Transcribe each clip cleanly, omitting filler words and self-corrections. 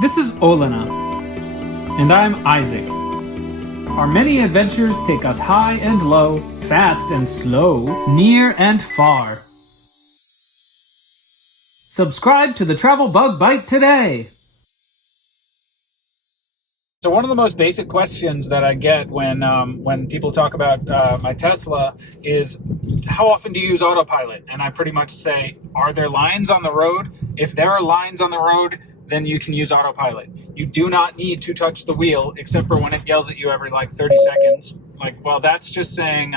This is Olena, and I'm Isaac. Our many adventures take us high and low, fast and slow, near and far. Subscribe to the Travel Bug Bite today! So one of the most basic questions that I get when people talk about my Tesla is, how often do you use Autopilot? And I pretty much say, are there lines on the road? If there are lines on the road, then you can use Autopilot. You do not need to touch the wheel, except for when it yells at you every like 30 seconds. Like, well, that's just saying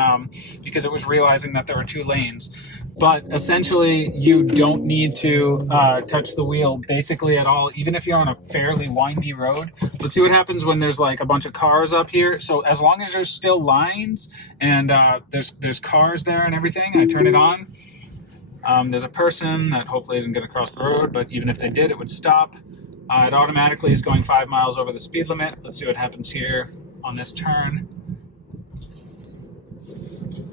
because it was realizing that there were two lanes. But essentially, you don't need to touch the wheel basically at all, even if you're on a fairly windy road. Let's see what happens when there's like a bunch of cars up here. So as long as there's still lines and there's cars there and everything, I turn it on. There's a person that hopefully isn't going to cross the road, but even if they did, it would stop. It automatically is going 5 miles over the speed limit. Let's see what happens here on this turn.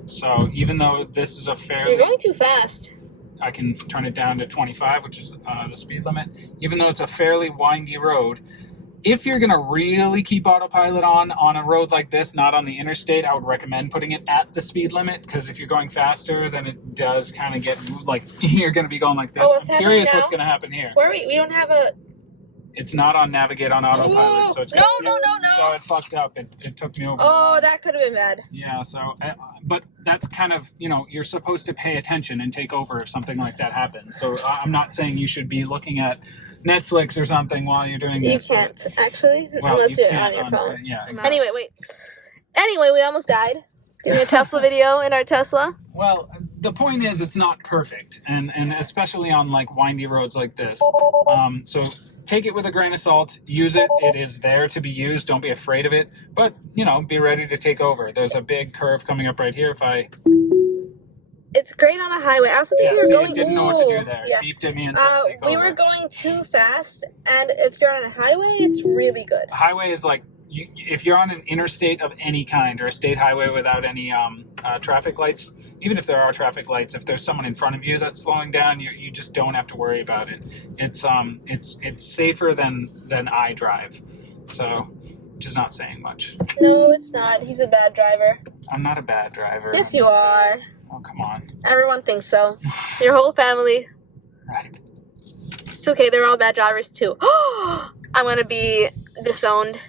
So even though this is a fairly... You're going too fast. I can turn it down to 25, which is the speed limit. Even though it's a fairly windy road, if you're going to really keep Autopilot on a road like this, not on the interstate, I would recommend putting it at the speed limit, because if you're going faster, then it does kind of get, like, you're going to be going like this. Oh, I'm curious what's going to happen here. Where we don't have a... It's not on Navigate on Autopilot, so it's... No. So it fucked up. It took me over. Oh, that could have been bad. Yeah, so... but that's kind of, you're supposed to pay attention and take over if something like that happens. So I'm not saying you should be looking at Netflix or something while you're doing this. You can't, actually, well, unless you you're on your phone. Yeah. Anyway, wait. Anyway, we almost died doing a Tesla video in our Tesla. Well, the point is it's not perfect, and especially on like windy roads like this. So take it with a grain of salt, use it. It is there to be used. Don't be afraid of it, but be ready to take over. There's a big curve coming up right here. It's great on a highway. I also think we were going... It didn't know what to do there. It beeped at me and said take we over. were going too fast, and if you're on a highway, it's really good. Highway is like, if you're on an interstate of any kind or a state highway without any traffic lights, even if there are traffic lights, if there's someone in front of you that's slowing down, you just don't have to worry about it. It's safer than I drive, so which is not saying much. No, it's not. He's a bad driver. I'm not a bad driver. Yes, you are. Oh, come on. Everyone thinks so. Your whole family. Right. It's okay. They're all bad drivers too. I'm gonna be disowned.